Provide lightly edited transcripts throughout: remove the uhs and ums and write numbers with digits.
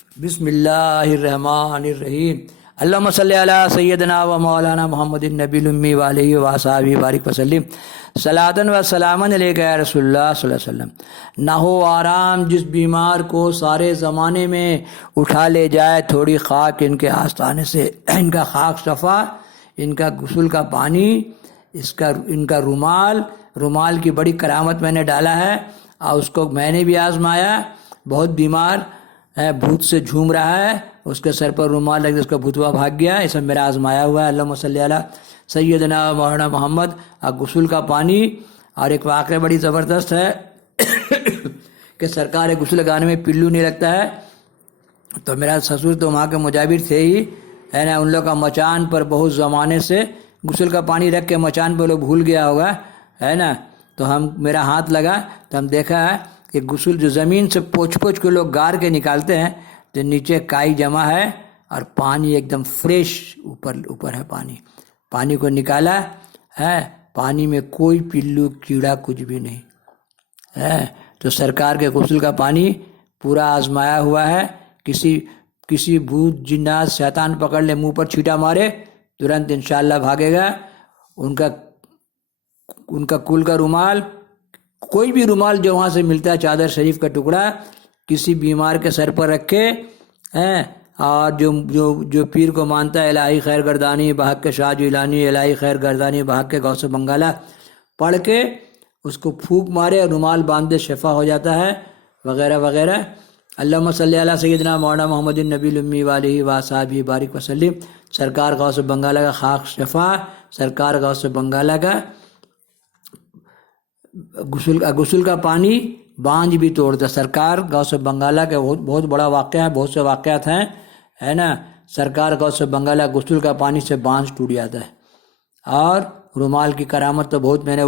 بسم اللہ الرحمن الرحیم اللہم صلی علی سیدنا و مولانا محمد النبی الامی وآلہ وصحبہ بارک وسلم صلاۃ و سلاما علیک یا رسول اللہ صلی اللہ علیہ وسلم۔ نہ ہو آرام جس بیمار کو سارے زمانے میں اٹھا لے جائے تھوڑی خاک ان کے آستانے سے، ان کا خاک صفا، ان کا غسل کا پانی، ان کا رومال کی بڑی کرامت میں نے ڈالا ہے، اور اس کو میں نے بھی آزمایا۔ بہت بیمار ہے، بھوت سے جھوم رہا ہے، اس کے سر پر رومال لگ اس کا بھوتوا بھاگ گیا، یہ سب میرا آزمایا ہوا ہے۔ اللہم صلی علی سیدنا مولانا محمد۔ اور غسل کا پانی، اور ایک واقعہ بڑی زبردست ہے کہ سرکار غسل لگانے میں پلو نہیں لگتا ہے، تو میرا سسر تو وہاں کے مجاور تھے ہی، ہے نا، ان لوگ کا مچان پر بہت زمانے سے غسل کا پانی رکھ کے مچان پہ لوگ بھول گیا ہوگا، ہے نا، تو میرا ہاتھ لگا تو ہم دیکھا ہے کہ غسل جو زمین سے پوچھ کے لوگ گار کے نکالتے ہیں تو نیچے کائی جمع ہے اور پانی ایک دم فریش اوپر ہے۔ پانی کو نکالا ہے، پانی میں کوئی پلو کیڑا کچھ بھی نہیں ہے۔ تو سرکار کے غسل کا پانی پورا آزمایا ہوا ہے، کسی بھوت جنات شیطان پکڑ لے، منہ پر چھینٹا مارے، ترنت انشاءاللہ بھاگے گا۔ ان کا کل کا رومال، کوئی بھی رومال جو وہاں سے ملتا ہے، چادر شریف کا ٹکڑا، کسی بیمار کے سر پر رکھے ہیں، اور جو پیر کو مانتا ہے، الہی خیر گردانی بحق کے شاہ جیلانی، الہی خیر گردانی بحق کے غوث بنگالہ، پڑھ کے اس کو پھونک مارے اور رومال باندھ دے، شفا ہو جاتا ہے، وغیرہ وغیرہ۔ اللہم صلی علی سیدنا مولانا محمد النبی الامی وآلہ وصحبہ بارک وسلم۔ سرکار غوث بنگالہ کا خاک شفا، سرکار غوث بنگالہ کا غسل کا پانی بانجھ بھی توڑتا۔ سرکار غوث بنگالہ کا بہت بڑا واقعہ ہے، بہت سے واقعات ہیں، ہے نا۔ سرکار غوث بنگالہ غسل کا پانی سے بانجھ ٹوٹ جاتا ہے۔ اور رومال کی کرامت تو بہت، میں نے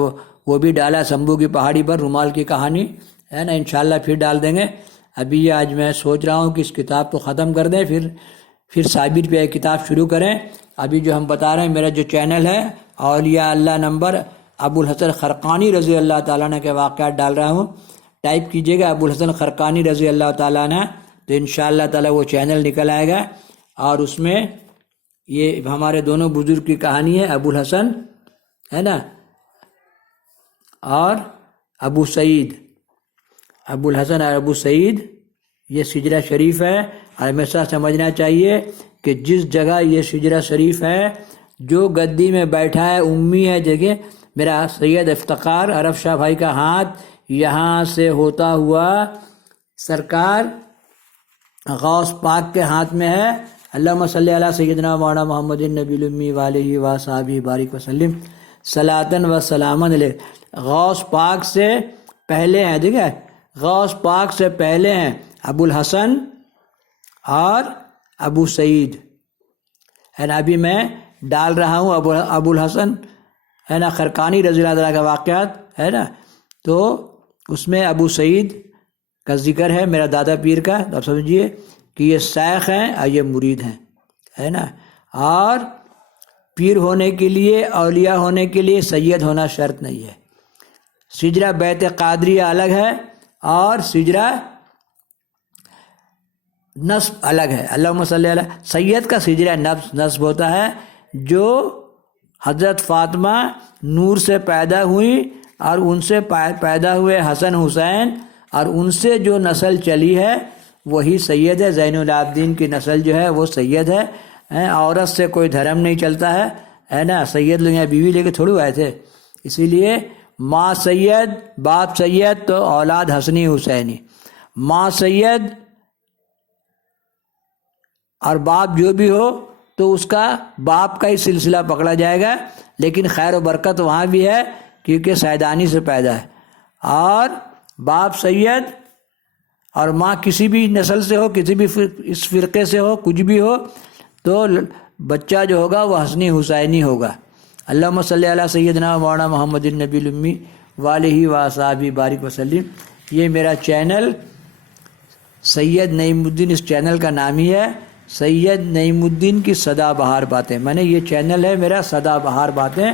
وہ بھی ڈالا، شمبھو کی پہاڑی پر رومال کی کہانی، ہے نا، انشاءاللہ پھر ڈال دیں گے۔ ابھی آج میں سوچ رہا ہوں کہ اس کتاب کو ختم کر دیں، پھر صابر پہ ایک کتاب شروع کریں۔ ابھی جو ہم بتا رہے ہیں، میرا جو چینل ہے اولیاء اللہ نمبر ابو الحسن خرقانی رضی اللہ تعالیٰ عنہ کے واقعات ڈال رہا ہوں، ٹائپ کیجئے گا ابو الحسن خرقانی رضی اللہ تعالیٰ عنہ، تو انشاءاللہ تعالیٰ وہ چینل نکل آئے گا، اور اس میں یہ ہمارے دونوں بزرگ کی کہانی ہے، ابو الحسن، ہے نا، اور ابو سعید، ابو الحسن اور ابو سعید، یہ شجرہ شریف ہے۔ اور ہمیشہ سمجھنا چاہیے کہ جس جگہ یہ شجرہ شریف ہے، جو گدی میں بیٹھا ہے، امی ہے جگہ، میرا سید افتخار عرب شاہ بھائی کا ہاتھ یہاں سے ہوتا ہوا سرکار غوث پاک کے ہاتھ میں ہے۔ اللہم صلی علی سیدنا مولانا محمد النبی الامی وآلہ وصحبہ بارک وسلم صلاۃ و سلاما علیہ۔ غوث پاک سے پہلے ہیں، ٹھیک ہے، غوث پاک سے پہلے ہیں ابو الحسن اور ابو سعید، ہے نا۔ ابھی میں ڈال رہا ہوں ابو الحسن، ہے نا، خرقانی رضی اللہ تعالیٰ کا واقعات، ہے نا، تو اس میں ابو سعید کا ذکر ہے، میرا دادا پیر کا۔ آپ سمجھیے کہ یہ شیخ ہیں اور یہ مرید ہیں، ہے نا۔ اور پیر ہونے کے لیے، اولیاء ہونے کے لیے سید ہونا شرط نہیں ہے۔ سجرہ بیت قادریہ الگ ہے اور سجرہ نصب الگ ہے۔ اللہم صلی علی سید کا سجرہ نصب ہوتا ہے، جو حضرت فاطمہ نور سے پیدا ہوئی اور ان سے پیدا ہوئے حسن حسین، اور ان سے جو نسل چلی ہے وہی سید ہے۔ زین العابدین کی نسل جو ہے وہ سید ہے۔ عورت سے کوئی دھرم نہیں چلتا ہے نا۔ سید لوگ یہاں بیوی لے کے تھوڑی آئے تھے، اسی لیے ماں سید باپ سید تو اولاد حسنی حسینی، ماں سید اور باپ جو بھی ہو تو اس کا باپ کا ہی سلسلہ پکڑا جائے گا، لیکن خیر و برکت وہاں بھی ہے کیونکہ سیدانی سے پیدا ہے۔ اور باپ سید اور ماں کسی بھی نسل سے ہو، کسی بھی اس فرقے سے ہو، کچھ بھی ہو، تو بچہ جو ہوگا وہ حسنی حسینی ہوگا۔ اللہم صلی علی سیدنا مولانا محمد النبی الامی وآلہ وصحبہ بارک وسلم۔ یہ میرا چینل سید نعیم الدین، اس چینل کا نام ہی ہے سید نعیم الدین کی سدا بہار باتیں۔ میں نے، یہ چینل ہے میرا سدا بہار باتیں۔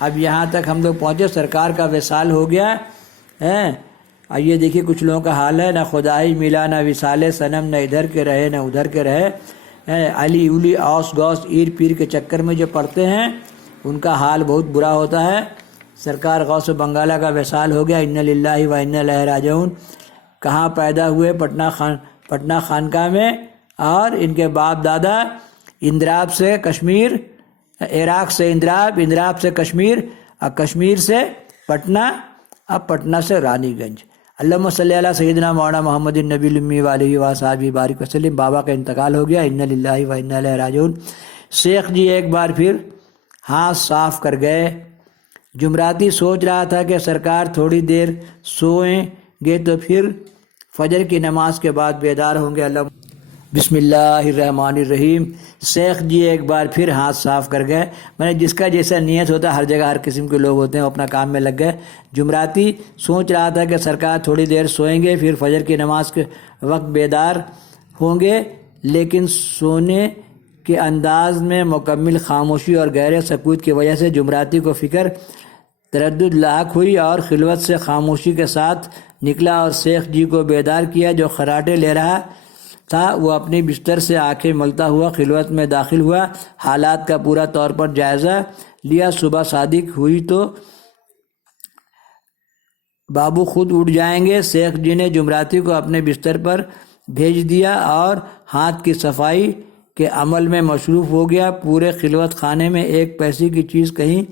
اب یہاں تک ہم لوگ پہنچے، سرکار کا وصال ہو گیا ہے، یہ دیکھیے کچھ لوگوں کا حال ہے، نہ خدائی ملا نہ وصال صنم، نہ ادھر کے رہے نہ ادھر کے رہے، علی اولی اوس گوس ایر پیر کے چکر میں جو پڑتے ہیں ان کا حال بہت برا ہوتا ہے۔ سرکار غوث بنگالہ کا وصال ہو گیا، انا للہ و انا الیہ راجعون۔ کہاں پیدا ہوئے؟ پٹنہ خانقاہ میں، اور ان کے باپ دادا اندراب سے کشمیر، عراق سے اندراب سے کشمیر، اور کشمیر سے پٹنہ، اب پٹنہ سے رانی گنج۔ اللہم صلی علی سیدنا مولانا محمد النبی الامی وآلہ وصحبہ بارک وسلم۔ بابا کا انتقال ہو گیا، انا للہ و انا الیہ راجعون۔ شیخ جی ایک بار پھر ہاتھ صاف کر گئے۔ جمعراتی سوچ رہا تھا کہ سرکار تھوڑی دیر سوئیں گے تو پھر فجر کی نماز کے بعد بیدار ہوں گے۔ اللہ بسم اللہ الرحمن الرحیم۔ شیخ جی ایک بار پھر ہاتھ صاف کر گئے، میں نے جس کا جیسا نیت ہوتا ہے، ہر جگہ ہر قسم کے لوگ ہوتے ہیں، وہ اپنا کام میں لگ گئے۔ جمعراتی سوچ رہا تھا کہ سرکار تھوڑی دیر سوئیں گے پھر فجر کی نماز کے وقت بیدار ہوں گے، لیکن سونے کے انداز میں مکمل خاموشی اور گہرے سکوت کی وجہ سے جمعراتی کو فکر تردد لاحق ہوئی، اور خلوت سے خاموشی کے ساتھ نکلا اور شیخ جی کو بیدار کیا جو خراٹے لے رہا تھا۔ وہ اپنی بستر سے آنکھیں ملتا ہوا خلوت میں داخل ہوا، حالات کا پورا طور پر جائزہ لیا۔ صبح صادق ہوئی تو بابو خود اٹھ جائیں گے۔ شیخ جی نے جمعراتی کو اپنے بستر پر بھیج دیا اور ہاتھ کی صفائی کے عمل میں مصروف ہو گیا۔ پورے خلوت خانے میں ایک پیسے کی چیز کہیں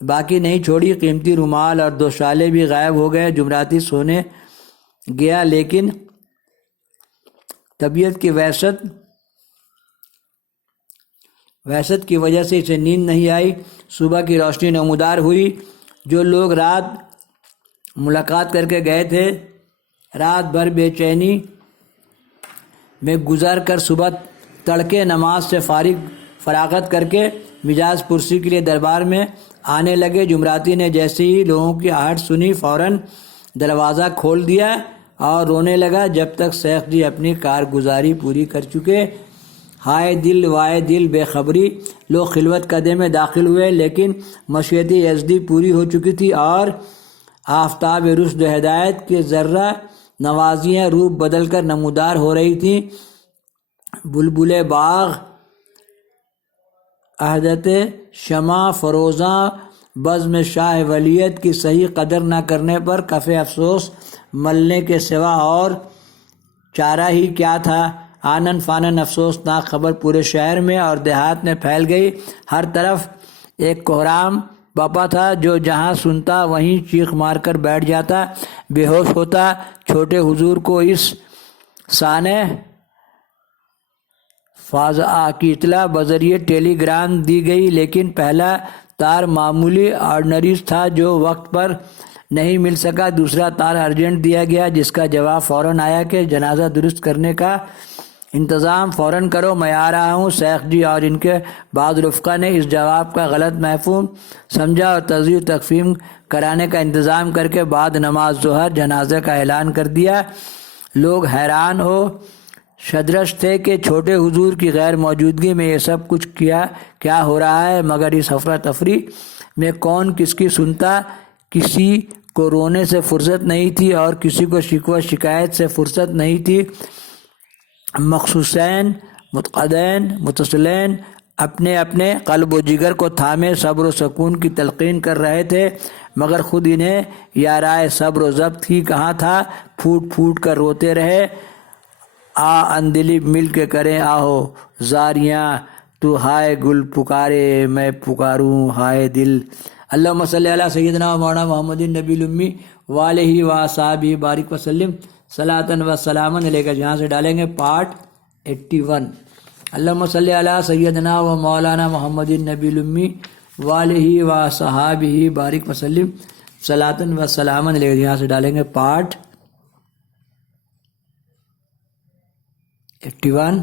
باقی نہیں چھوڑی، قیمتی رومال اور 2 شالے بھی غائب ہو گئے۔ جمعراتی سونے گیا، لیکن طبیعت کی وحشت کی وجہ سے اسے نیند نہیں آئی۔ صبح کی روشنی نمودار ہوئی۔ جو لوگ رات ملاقات کر کے گئے تھے، رات بھر بے چینی میں گزار کر صبح تڑکے نماز سے فراغت کر کے مجاز پرسی کے لیے دربار میں آنے لگے۔ جمعراتی نے جیسے ہی لوگوں کی آہٹ سنی، فوراً دروازہ کھول دیا اور رونے لگا جب تک شیخ جی اپنی کارگزاری پوری کر چکے۔ ہائے دل وائے دل بے خبری، لوگ خلوت قدے میں داخل ہوئے، لیکن مشیت یزدی پوری ہو چکی تھی اور آفتاب رشد و ہدایت کے ذرہ نوازیاں روپ بدل کر نمودار ہو رہی تھیں۔ بلبل باغ عہدت شمع فروزاں بزم شاہ ولیت کی صحیح قدر نہ کرنے پر کف افسوس ملنے کے سوا اور چارہ ہی کیا تھا۔ آنن فانن افسوسناک خبر پورے شہر میں اور دیہات میں پھیل گئی۔ ہر طرف ایک کوہرام بپا تھا، جو جہاں سنتا وہیں چیخ مار کر بیٹھ جاتا، بے ہوش ہوتا۔ چھوٹے حضور کو اس سانح فاضعہ کی اطلاع بذریعہ ٹیلی گرام دی گئی، لیکن پہلا تار معمولی آرڈنریز تھا جو وقت پر نہیں مل سکا۔ دوسرا تار ارجنٹ دیا گیا، جس کا جواب فوراً آیا کہ جنازہ درست کرنے کا انتظام فوراً کرو، میں آ رہا ہوں۔ شیخ جی اور ان کے بعض رفقا نے اس جواب کا غلط مفہوم سمجھا اور تجزیہ و تقسیم کرانے کا انتظام کر کے بعد نماز ظہر جنازے کا اعلان کر دیا۔ لوگ حیران ہو شدرش تھے کہ چھوٹے حضور کی غیر موجودگی میں یہ سب کچھ کیا ہو رہا ہے، مگر اس افراتفری میں کون کس کی سنتا۔ کسی کو رونے سے فرصت نہیں تھی اور کسی کو شکوہ شکایت سے فرصت نہیں تھی۔ مخصوصین متقدین متصلین اپنے اپنے قلب و جگر کو تھامے صبر و سکون کی تلقین کر رہے تھے، مگر خود انہیں یا رائے صبر و ضبط ہی کہاں تھا۔ پھوٹ پھوٹ کر روتے رہے۔ اندلی مل کے کریں آہو زاریاں، تو ہائے گل پکارے میں پکاروں ہائے دل۔ اللہم صلی علی سیدنا مولانا محمد النبی الامی وآلہ وصحبہ بارک وسلم صلاۃ و سلام علیہ۔ جہاں سے ڈالیں گے پارٹ 81۔ اللہم صلی علی سیدنا و مولانا محمد النبی الامی وآلہ وصحبہ بارک وسلم صلاۃ و سلام علیہ۔ یہاں سے ڈالیں گے پارٹ 81۔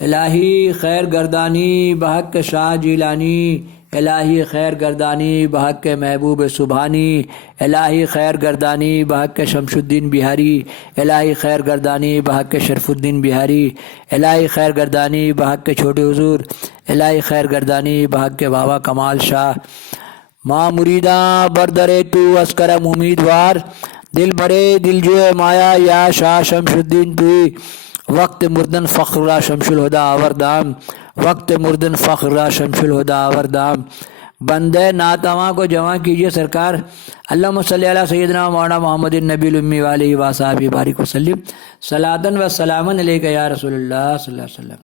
الہی خیر گردانی بحق شاہ جیلانی، الہی خیر گردانی بحق محبوب سبحانی، الہی خیر گردانی بحق شمس الدین بہاری، الہی خیر گردانی بحق شرف الدین بہاری، الہی خیر گردانی بحق چھوٹے حضور، الہی خیر گردانی بحق بابا کمال شاہ۔ ماں مریداں بردرے تو اسکرم امیدوار، دل بھرے دل جو مایا یا شاہ شمش الدین توی وقت مردن فخر را شمش الہدا آوردام وقت مردن فخر را شمش الہدا آوردام بندے ناتواں کو جمع کیجئے سرکار اللہم صلی علی سیدنا مولانا محمد النبی الامی وآلہ وصحبہ بارک وسلم صلاۃ و سلاما علیک یا رسول اللہ صلی اللہ علیہ وسلم.